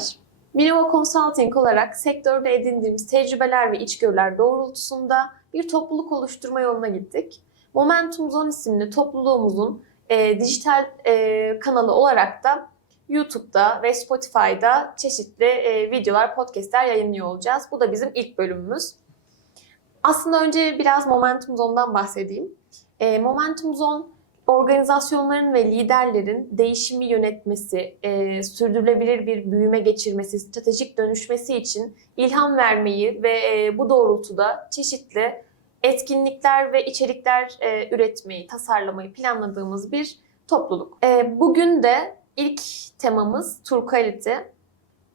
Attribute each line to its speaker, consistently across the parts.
Speaker 1: Merhabalar. Minova Consulting olarak sektörde edindiğimiz tecrübeler ve içgörüler doğrultusunda bir topluluk oluşturma yoluna gittik. Momentum Zone isimli topluluğumuzun e, dijital e, kanalı olarak da YouTube'da ve Spotify'da çeşitli e, videolar, podcastler yayınlıyor olacağız. Bu da bizim ilk bölümümüz. Aslında önce biraz Momentum Zone'dan bahsedeyim. E, Momentum Zone organizasyonların ve liderlerin değişimi yönetmesi, e, sürdürülebilir bir büyüme geçirmesi, stratejik dönüşmesi için ilham vermeyi ve e, bu doğrultuda çeşitli etkinlikler ve içerikler e, üretmeyi, tasarlamayı planladığımız bir topluluk. E, bugün de ilk temamız Tur Quality.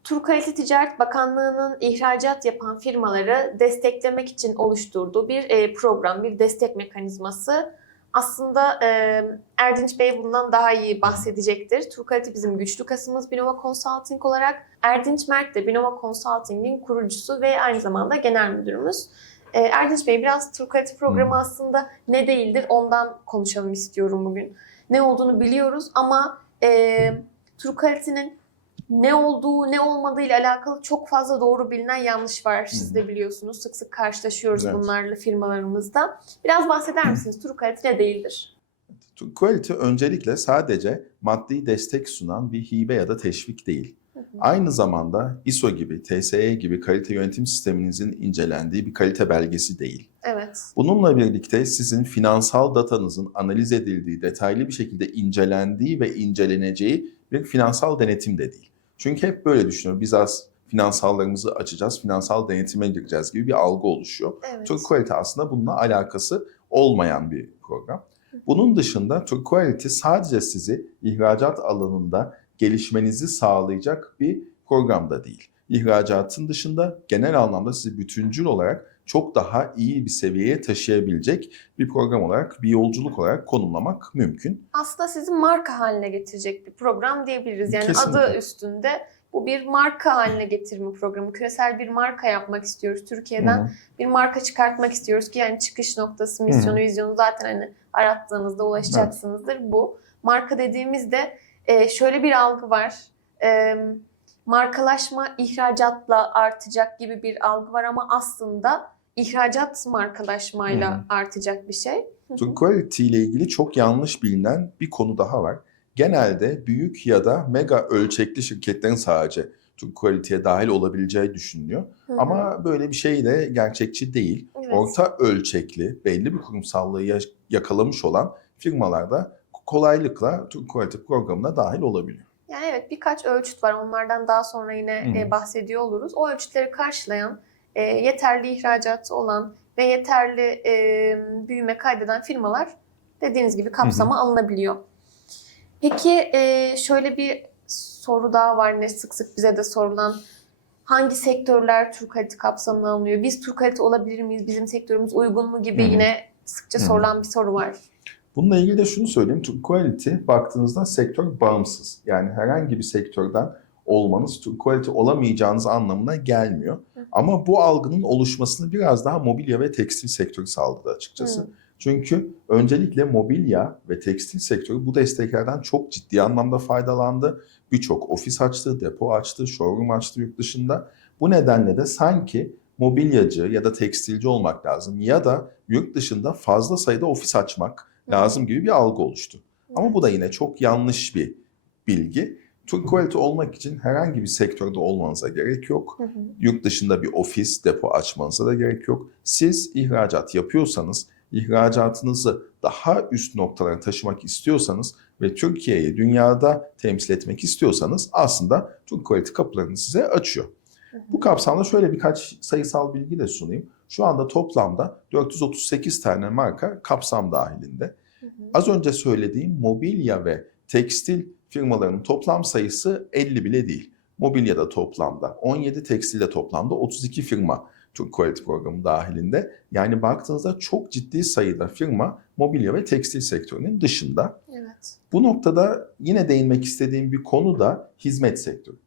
Speaker 1: Tur Kalite Ticaret Bakanlığı'nın ihracat yapan firmaları desteklemek için oluşturduğu bir e, program, bir destek mekanizması. Aslında e, Erdinç Bey bundan daha iyi bahsedecektir. Turkalite bizim güçlü kasımız Binova Consulting olarak. Erdinç Mert de Binova Consulting'in kurucusu ve aynı zamanda genel müdürümüz. E, Erdinç Bey biraz Turkalite programı aslında ne değildir ondan konuşalım istiyorum bugün. Ne olduğunu biliyoruz ama e, Turkalite'nin ne olduğu, ne olmadığı ile alakalı çok fazla doğru bilinen yanlış var. Siz de biliyorsunuz. Sık sık karşılaşıyoruz
Speaker 2: Evet.
Speaker 1: bunlarla firmalarımızda. Biraz bahseder misiniz? Tur kalite ne değildir?
Speaker 2: Quality öncelikle sadece maddi destek sunan bir hibe ya da teşvik değil.
Speaker 1: Hı hı.
Speaker 2: Aynı zamanda ISO gibi, TSE gibi kalite yönetim sisteminizin incelendiği bir kalite belgesi değil.
Speaker 1: Evet.
Speaker 2: Bununla birlikte sizin finansal datanızın analiz edildiği, detaylı bir şekilde incelendiği ve inceleneceği bir finansal denetim de değil. Çünkü hep böyle düşünüyor. Biz az finansallarımızı açacağız, finansal denetime gireceğiz gibi bir algı oluşuyor.
Speaker 1: Evet.
Speaker 2: Türk Quality aslında bununla alakası olmayan bir program. Bunun dışında Türk Quality sadece sizi ihracat alanında gelişmenizi sağlayacak bir program da değil. İhracatın dışında genel anlamda sizi bütüncül olarak çok daha iyi bir seviyeye taşıyabilecek bir program olarak, bir yolculuk olarak konumlamak mümkün.
Speaker 1: Aslında sizi marka haline getirecek bir program diyebiliriz. Yani
Speaker 2: Kesinlikle.
Speaker 1: adı üstünde bu bir marka haline getirme programı. Küresel bir marka yapmak istiyoruz. Türkiye'den
Speaker 2: Hı hı.
Speaker 1: bir marka çıkartmak istiyoruz ki yani çıkış noktası, misyonu, vizyonu zaten hani arattığınızda ulaşacaksınızdır bu. Marka dediğimizde e, şöyle bir algı var. E, markalaşma ihracatla artacak gibi bir algı var ama aslında ihracat markalaşmayla
Speaker 2: hı.
Speaker 1: artacak bir şey.
Speaker 2: Quality ile ilgili çok yanlış bilinen bir konu daha var. Genelde büyük ya da mega ölçekli şirketlerin sadece Türk Quality'ye dahil olabileceği düşünülüyor.
Speaker 1: Hı hı.
Speaker 2: Ama böyle bir şey de gerçekçi değil.
Speaker 1: Evet.
Speaker 2: Orta ölçekli, belli bir kurumsallığı ya- yakalamış olan firmalar da kolaylıkla Türk Quality programına dahil olabiliyor.
Speaker 1: Yani evet birkaç ölçüt var. Onlardan daha sonra yine
Speaker 2: Hı hı.
Speaker 1: e, bahsediyor oluruz. O ölçütleri karşılayan, e, yeterli ihracatı olan ve yeterli e, büyüme kaydeden firmalar dediğiniz gibi kapsama alınabiliyor. Peki e, şöyle bir soru daha var ne sık sık bize de sorulan. Hangi sektörler Türk kalite kapsamına alınıyor? Biz Türk kalite olabilir miyiz? Bizim sektörümüz uygun mu gibi
Speaker 2: Hı hı.
Speaker 1: yine sıkça
Speaker 2: Hı hı.
Speaker 1: sorulan bir soru var.
Speaker 2: Bununla ilgili de şunu söyleyeyim. Quality baktığınızda sektör bağımsız. Yani herhangi bir sektörden olmanız Quality olamayacağınız anlamına gelmiyor.
Speaker 1: Hı.
Speaker 2: Ama bu algının oluşmasını biraz daha mobilya ve tekstil sektörü sağladı açıkçası.
Speaker 1: Hı.
Speaker 2: Çünkü öncelikle mobilya ve tekstil sektörü bu desteklerden çok ciddi anlamda faydalandı. Birçok ofis açtı, depo açtı, showroom açtı yurt dışında. Bu nedenle de sanki mobilyacı ya da tekstilci olmak lazım ya da yurt dışında fazla sayıda ofis açmak lazım gibi bir algı oluştu. Ama bu da yine çok yanlış bir bilgi. Türk Quality olmak için herhangi bir sektörde olmanıza gerek yok.
Speaker 1: Hı hı.
Speaker 2: Yurt dışında bir ofis, depo açmanıza da gerek yok. Siz ihracat yapıyorsanız, ihracatınızı daha üst noktalara taşımak istiyorsanız ve Türkiye'yi dünyada temsil etmek istiyorsanız aslında Türk Quality kapılarını size açıyor.
Speaker 1: Hı hı.
Speaker 2: Bu kapsamda şöyle birkaç sayısal bilgi de sunayım. Şu anda toplamda 438 tane marka kapsam dahilinde.
Speaker 1: Hı hı.
Speaker 2: Az önce söylediğim mobilya ve tekstil firmalarının toplam sayısı 50 bile değil. Mobilyada toplamda 17, tekstilde toplamda 32 firma Türk Quality programı dahilinde. Yani baktığınızda çok ciddi sayıda firma mobilya ve tekstil sektörünün dışında.
Speaker 1: Evet.
Speaker 2: Bu noktada yine değinmek istediğim bir konu da hizmet sektörü.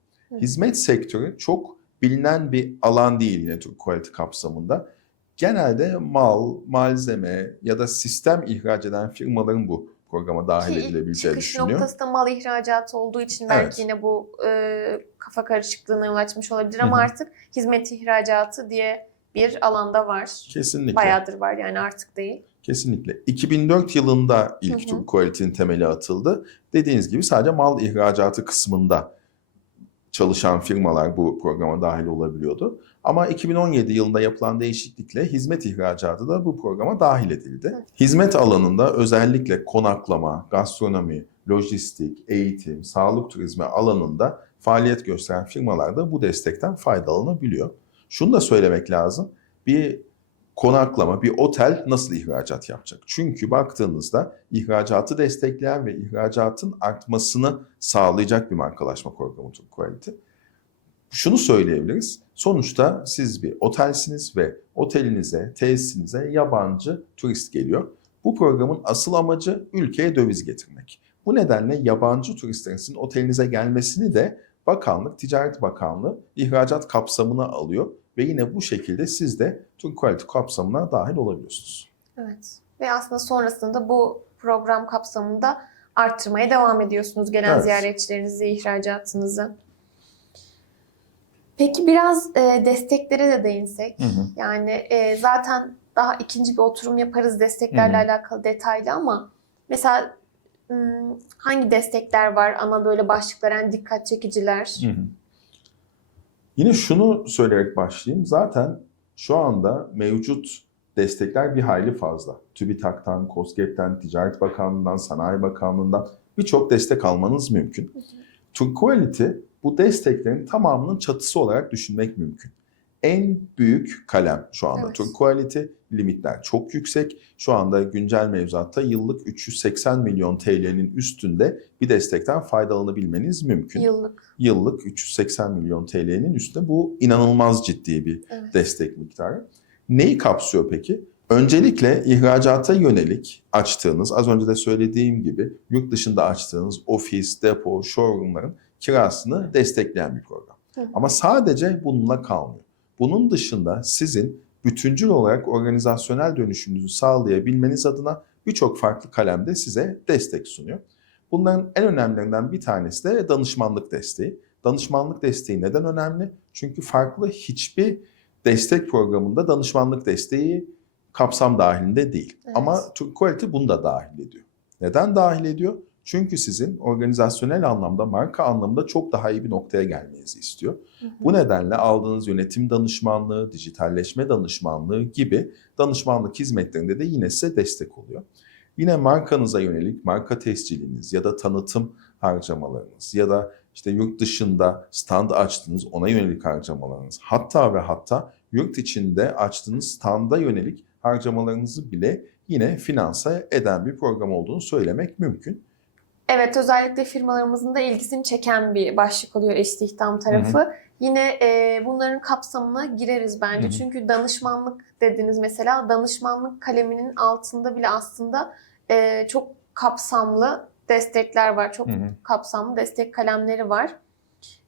Speaker 2: Hizmet sektörü çok bilinen bir alan değil yine Türk Quality kapsamında. Genelde mal, malzeme ya da sistem ihraç eden firmaların bu programa dahil
Speaker 1: Ki
Speaker 2: edilebileceği
Speaker 1: çıkış
Speaker 2: düşünüyor.
Speaker 1: noktası da mal ihracatı olduğu için belki
Speaker 2: Evet.
Speaker 1: yine bu e, kafa karışıklığına yol açmış olabilir ama
Speaker 2: Hı hı.
Speaker 1: artık hizmet ihracatı diye bir alanda var.
Speaker 2: Kesinlikle.
Speaker 1: Bayağıdır var yani artık değil.
Speaker 2: Kesinlikle. 2004 yılında ilk. Türk Quality'nin temeli atıldı. Dediğiniz gibi sadece mal ihracatı kısmında çalışan firmalar bu programa dahil olabiliyordu. Ama 2017 yılında yapılan değişiklikle hizmet ihracatı da bu programa dahil edildi. Hizmet alanında özellikle konaklama, gastronomi, lojistik, eğitim, sağlık turizmi alanında faaliyet gösteren firmalar da bu destekten faydalanabiliyor. Şunu da söylemek lazım. Bir konaklama, bir otel nasıl ihracat yapacak? Çünkü baktığınızda ihracatı destekleyen ve ihracatın artmasını sağlayacak bir markalaşma programı Türk Quality. Şunu söyleyebiliriz. Sonuçta siz bir otelsiniz ve otelinize, tesisinize yabancı turist geliyor. Bu programın asıl amacı ülkeye döviz getirmek. Bu nedenle yabancı turistlerin sizin otelinize gelmesini de bakanlık, Ticaret Bakanlığı ihracat kapsamına alıyor ve yine bu şekilde siz de Türk Quality kapsamına dahil olabiliyorsunuz.
Speaker 1: Evet. Ve aslında sonrasında bu program kapsamında arttırmaya devam ediyorsunuz gelen
Speaker 2: Evet.
Speaker 1: ziyaretçilerinizi, ihracatınızı. Peki biraz e, desteklere de değinsek. Yani e, zaten daha ikinci bir oturum yaparız desteklerle
Speaker 2: Hı hı.
Speaker 1: alakalı detaylı ama mesela hangi destekler var ana böyle başlıklar en dikkat çekiciler?
Speaker 2: Hı hı. Yine şunu söyleyerek başlayayım. Zaten şu anda mevcut destekler bir hayli fazla. TÜBİTAK'tan, KOSGEB'den, Ticaret Bakanlığı'ndan, Sanayi Bakanlığı'ndan birçok destek almanız mümkün. Türk Quality bu desteklerin tamamının çatısı olarak düşünmek mümkün. En büyük kalem şu anda
Speaker 1: Evet.
Speaker 2: Türk Quality. Limitler çok yüksek. Şu anda güncel mevzuatta yıllık 380 milyon TL'nin üstünde bir destekten faydalanabilmeniz mümkün
Speaker 1: Yıllık.
Speaker 2: yıllık 380 milyon TL'nin üstünde bu inanılmaz ciddi bir
Speaker 1: Evet.
Speaker 2: destek miktarı. Neyi kapsıyor peki? Öncelikle ihracata yönelik açtığınız, az önce de söylediğim gibi yurt dışında açtığınız ofis, depo, showroomların kirasını destekleyen bir program.
Speaker 1: Hı.
Speaker 2: Ama sadece bununla kalmıyor. Bunun dışında sizin bütüncül olarak organizasyonel dönüşümünüzü sağlayabilmeniz adına birçok farklı kalemde size destek sunuyor. Bunların en önemlilerinden bir tanesi de danışmanlık desteği. Danışmanlık desteği neden önemli? Çünkü farklı hiçbir destek programında danışmanlık desteği kapsam dahilinde değil.
Speaker 1: Evet.
Speaker 2: Ama Türk Quality bunu da dahil ediyor. Neden dahil ediyor? Çünkü sizin organizasyonel anlamda, marka anlamda çok daha iyi bir noktaya gelmenizi istiyor.
Speaker 1: Hı hı.
Speaker 2: Bu nedenle aldığınız yönetim danışmanlığı, dijitalleşme danışmanlığı gibi danışmanlık hizmetlerinde de yine size destek oluyor. Yine markanıza yönelik marka tesciliniz ya da tanıtım harcamalarınız ya da işte yurt dışında stand açtığınız ona yönelik harcamalarınız hatta ve hatta yurt içinde açtığınız standa yönelik harcamalarınızı bile yine finanse eden bir program olduğunu söylemek mümkün.
Speaker 1: Evet özellikle firmalarımızın da ilgisini çeken bir başlık oluyor istihdam tarafı. Yine e, bunların kapsamına gireriz bence.
Speaker 2: Hı hı.
Speaker 1: Çünkü danışmanlık dediniz mesela danışmanlık kaleminin altında bile aslında e, çok kapsamlı destekler var. Çok kapsamlı destek kalemleri var.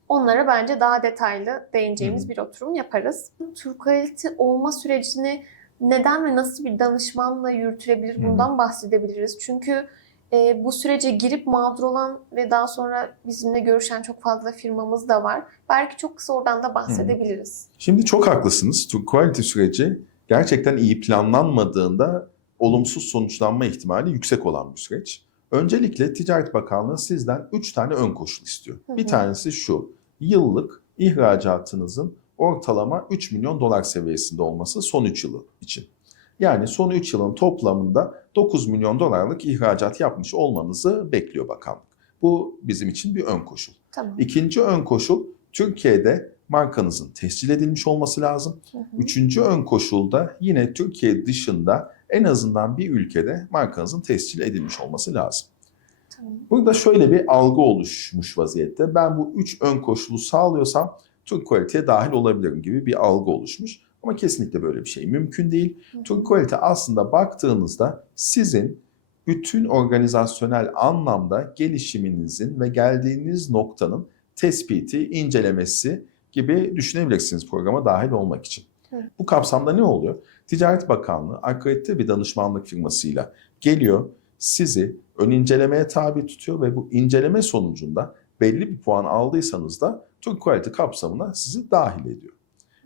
Speaker 1: Onlara bence daha detaylı değineceğimiz
Speaker 2: Hı hı.
Speaker 1: bir oturum yaparız. Türk Quality olma sürecini neden ve nasıl bir danışmanla yürütülebilir
Speaker 2: Hı hı.
Speaker 1: bundan bahsedebiliriz. Çünkü e, bu sürece girip mağdur olan ve daha sonra bizimle görüşen çok fazla firmamız da var. Belki çok kısa oradan da bahsedebiliriz.
Speaker 2: Şimdi çok haklısınız. Quality süreci gerçekten iyi planlanmadığında olumsuz sonuçlanma ihtimali yüksek olan bir süreç. Öncelikle Ticaret Bakanlığı sizden 3 tane ön koşul istiyor.
Speaker 1: Hı
Speaker 2: Bir
Speaker 1: hı.
Speaker 2: tanesi şu, yıllık ihracatınızın ortalama 3 milyon dolar seviyesinde olması son 3 yılı için. Yani son 3 yılın toplamında 9 milyon dolarlık ihracat yapmış olmanızı bekliyor bakanlık. Bu bizim için bir ön koşul.
Speaker 1: Tamam.
Speaker 2: İkinci ön koşul Türkiye'de markanızın tescil edilmiş olması lazım.
Speaker 1: Hı hı.
Speaker 2: Üçüncü ön koşulda yine Türkiye dışında en azından bir ülkede markanızın tescil edilmiş olması lazım.
Speaker 1: Tamam.
Speaker 2: Burada şöyle bir algı oluşmuş vaziyette. Ben bu üç ön koşulu sağlıyorsam Türk Quality'ye dahil olabilirim gibi bir algı oluşmuş. Ama kesinlikle böyle bir şey mümkün değil. Türk Quality aslında baktığınızda sizin bütün organizasyonel anlamda gelişiminizin ve geldiğiniz noktanın tespiti, incelemesi gibi düşünebilirsiniz programa dahil olmak için.
Speaker 1: Evet.
Speaker 2: Bu kapsamda ne oluyor? Ticaret Bakanlığı akredite bir danışmanlık firmasıyla geliyor, sizi ön incelemeye tabi tutuyor ve bu inceleme sonucunda belli bir puan aldıysanız da Türk Quality kapsamına sizi dahil ediyor.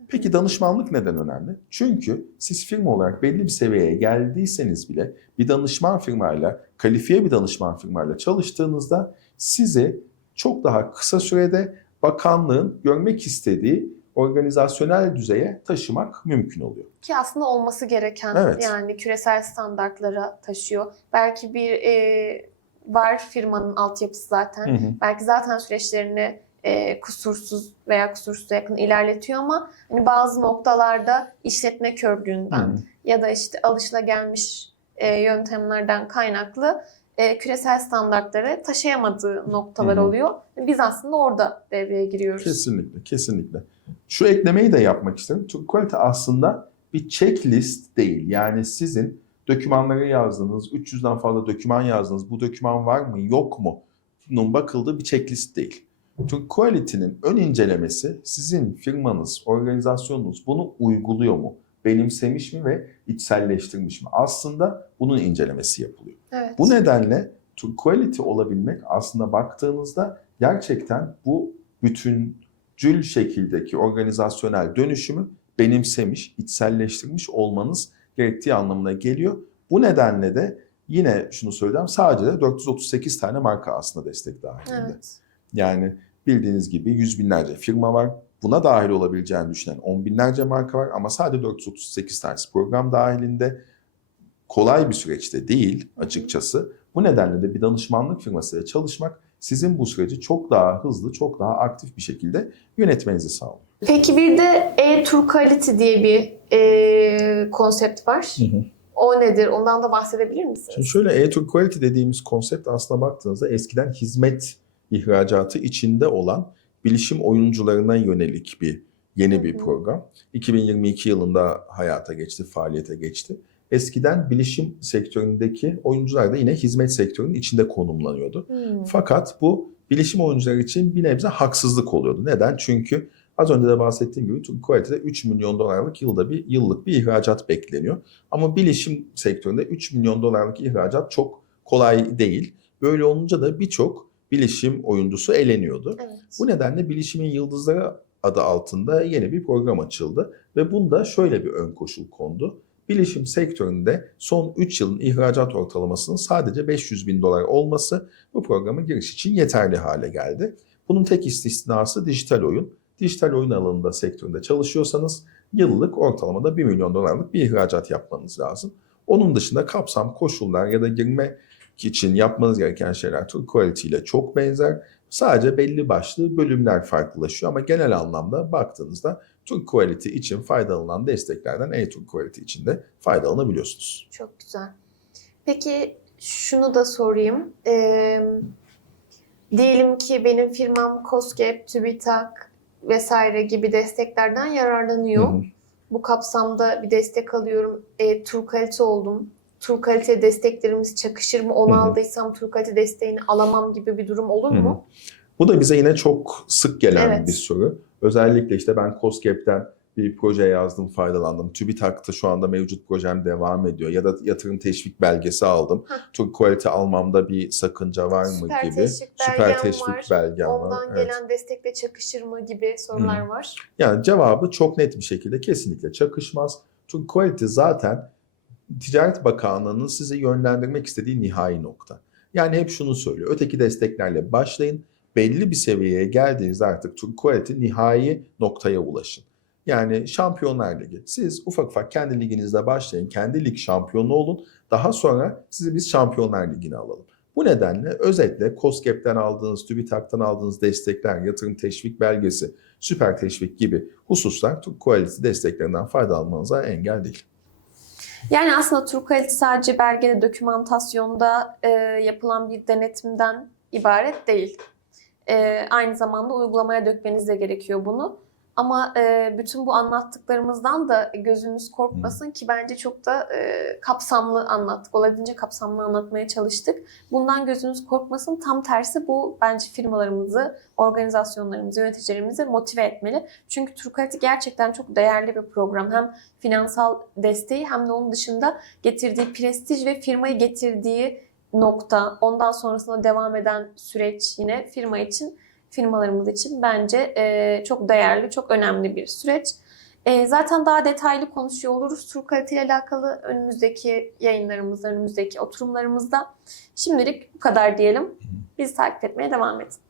Speaker 2: Peki danışmanlık neden önemli? Çünkü siz firma olarak belli bir seviyeye geldiyseniz bile bir danışman firmayla, kalifiye bir danışman firmayla çalıştığınızda sizi çok daha kısa sürede bakanlığın görmek istediği organizasyonel düzeye taşımak mümkün oluyor.
Speaker 1: Ki aslında olması gereken
Speaker 2: Evet.
Speaker 1: yani küresel standartlara taşıyor. Belki bir e, var firmanın altyapısı zaten. Belki zaten süreçlerini e, kusursuz veya kusursuza yakın ilerletiyor ama hani bazı noktalarda işletme kördüğünden ya da işte alışılagelmiş e, yöntemlerden kaynaklı e, küresel standartları taşıyamadığı noktalar
Speaker 2: hı.
Speaker 1: oluyor. Biz aslında orada devreye giriyoruz.
Speaker 2: Kesinlikle, kesinlikle. Şu eklemeyi de yapmak isterim. Türk Quality aslında bir checklist değil. Yani sizin dokümanları yazdınız, 300'den fazla doküman yazdınız. Bu doküman var mı, yok mu? Bunun bakıldığı bir checklist değil. Türk Quality'nin ön incelemesi sizin firmanız, organizasyonunuz bunu uyguluyor mu? Benimsemiş mi ve içselleştirmiş mi? Aslında bunun incelemesi yapılıyor.
Speaker 1: Evet.
Speaker 2: Bu nedenle Quality olabilmek aslında baktığınızda gerçekten bu bütüncül şekildeki organizasyonel dönüşümü benimsemiş, içselleştirmiş olmanız gerektiği anlamına geliyor. Bu nedenle de yine şunu söyleyeyim sadece de 438 tane marka aslında destek dahilinde.
Speaker 1: Evet.
Speaker 2: Yani bildiğiniz gibi yüz binlerce firma var. Buna dahil olabileceğini düşünen on binlerce marka var ama sadece 438 tanesi program dahilinde. Kolay bir süreçte değil açıkçası. Bu nedenle de bir danışmanlık firmasıyla çalışmak sizin bu süreci çok daha hızlı, çok daha aktif bir şekilde yönetmenizi sağlıyor.
Speaker 1: Peki bir de e-Tour Quality diye bir e, konsept var. O nedir? Ondan da bahsedebilir misiniz?
Speaker 2: Şimdi şöyle e-Tour Quality dediğimiz konsept aslında baktığınızda eskiden hizmet ihracatı içinde olan bilişim oyuncularına yönelik bir yeni bir program. 2022 yılında hayata geçti, faaliyete geçti. Eskiden bilişim sektöründeki oyuncular da yine hizmet sektörünün içinde konumlanıyordu.
Speaker 1: Hmm.
Speaker 2: Fakat bu bilişim oyuncuları için bir nebze haksızlık oluyordu. Neden? Çünkü az önce de bahsettiğim gibi Quality'de 3 milyon dolarlık yılda bir yıllık bir ihracat bekleniyor. Ama bilişim sektöründe 3 milyon dolarlık ihracat çok kolay değil. Böyle olunca da birçok bilişim oyuncusu eleniyordu.
Speaker 1: Evet.
Speaker 2: Bu nedenle Bilişimin Yıldızları adı altında yeni bir program açıldı ve bunda şöyle bir ön koşul kondu. Bilişim sektöründe son 3 yılın ihracat ortalamasının sadece 500 bin dolar olması bu programa giriş için yeterli hale geldi. Bunun tek istisnası dijital oyun. Dijital oyun alanında sektöründe çalışıyorsanız yıllık ortalamada 1 milyon dolarlık bir ihracat yapmanız lazım. Onun dışında kapsam, koşullar ya da girmek için yapmanız gereken şeyler Türk Quality ile çok benzer. Sadece belli başlı bölümler farklılaşıyor ama genel anlamda baktığınızda Türk Quality için faydalanan desteklerden e-Türk Quality için de faydalanabiliyorsunuz.
Speaker 1: Çok güzel. Peki şunu da sorayım. Ee, diyelim ki benim firmam COSGAP, TÜBİTAK vesaire gibi desteklerden yararlanıyor.
Speaker 2: Hı hı.
Speaker 1: Bu kapsamda bir destek alıyorum. E, tur kalite oldum. Tur kalite desteklerimiz çakışır mı? Onu
Speaker 2: Hı hı.
Speaker 1: aldıysam tur kalite desteğini alamam gibi bir durum olur mu?
Speaker 2: Bu da bize yine çok sık gelen
Speaker 1: Evet.
Speaker 2: bir soru. Özellikle işte ben COSGAP'ten bir proje yazdım, faydalandım. TÜBİTAK'ta şu anda mevcut projem devam ediyor. Ya da yatırım teşvik belgesi aldım.
Speaker 1: Heh.
Speaker 2: Türk Quality almamda bir sakınca var mı
Speaker 1: Süper
Speaker 2: gibi.
Speaker 1: teşvik
Speaker 2: Süper teşvik
Speaker 1: var.
Speaker 2: belgem var.
Speaker 1: Ondan
Speaker 2: Evet.
Speaker 1: gelen destekle çakışır mı gibi sorular var.
Speaker 2: Yani cevabı çok net bir şekilde kesinlikle çakışmaz. Çünkü Quality zaten Ticaret Bakanlığı'nın sizi yönlendirmek istediği nihai nokta. Yani hep şunu söylüyor. Öteki desteklerle başlayın. Belli bir seviyeye geldiğinizde artık Türk Quality nihai noktaya ulaşın. Yani Şampiyonlar Ligi. Siz ufak ufak kendi liginizde başlayın. Kendi lig şampiyonu olun. Daha sonra sizi biz Şampiyonlar Ligi'ne alalım. Bu nedenle özetle COSGAP'ten aldığınız, TÜBİTAK'tan aldığınız destekler, yatırım teşvik belgesi, süper teşvik gibi hususlar Türk Quality desteklerinden faydalanmanıza engel değil.
Speaker 1: Yani aslında kalite sadece belgede, dokümantasyonda e, yapılan bir denetimden ibaret değil. E, aynı zamanda uygulamaya dökmeniz de gerekiyor bunu. Ama e, bütün bu anlattıklarımızdan da gözünüz korkmasın ki bence çok da e, kapsamlı anlattık. Olabildiğince kapsamlı anlatmaya çalıştık. Bundan gözünüz korkmasın. Tam tersi bu bence firmalarımızı, organizasyonlarımızı, yöneticilerimizi motive etmeli. Çünkü Turkalite gerçekten çok değerli bir program. Hem finansal desteği hem de onun dışında getirdiği prestij ve firmayı getirdiği nokta, ondan sonrasında devam eden süreç yine firma için, firmalarımız için bence e, çok değerli, çok önemli bir süreç. E, zaten daha detaylı konuşuyor oluruz tur kalite ile alakalı önümüzdeki yayınlarımızda, önümüzdeki oturumlarımızda. Şimdilik bu kadar diyelim. Bizi takip etmeye devam edin.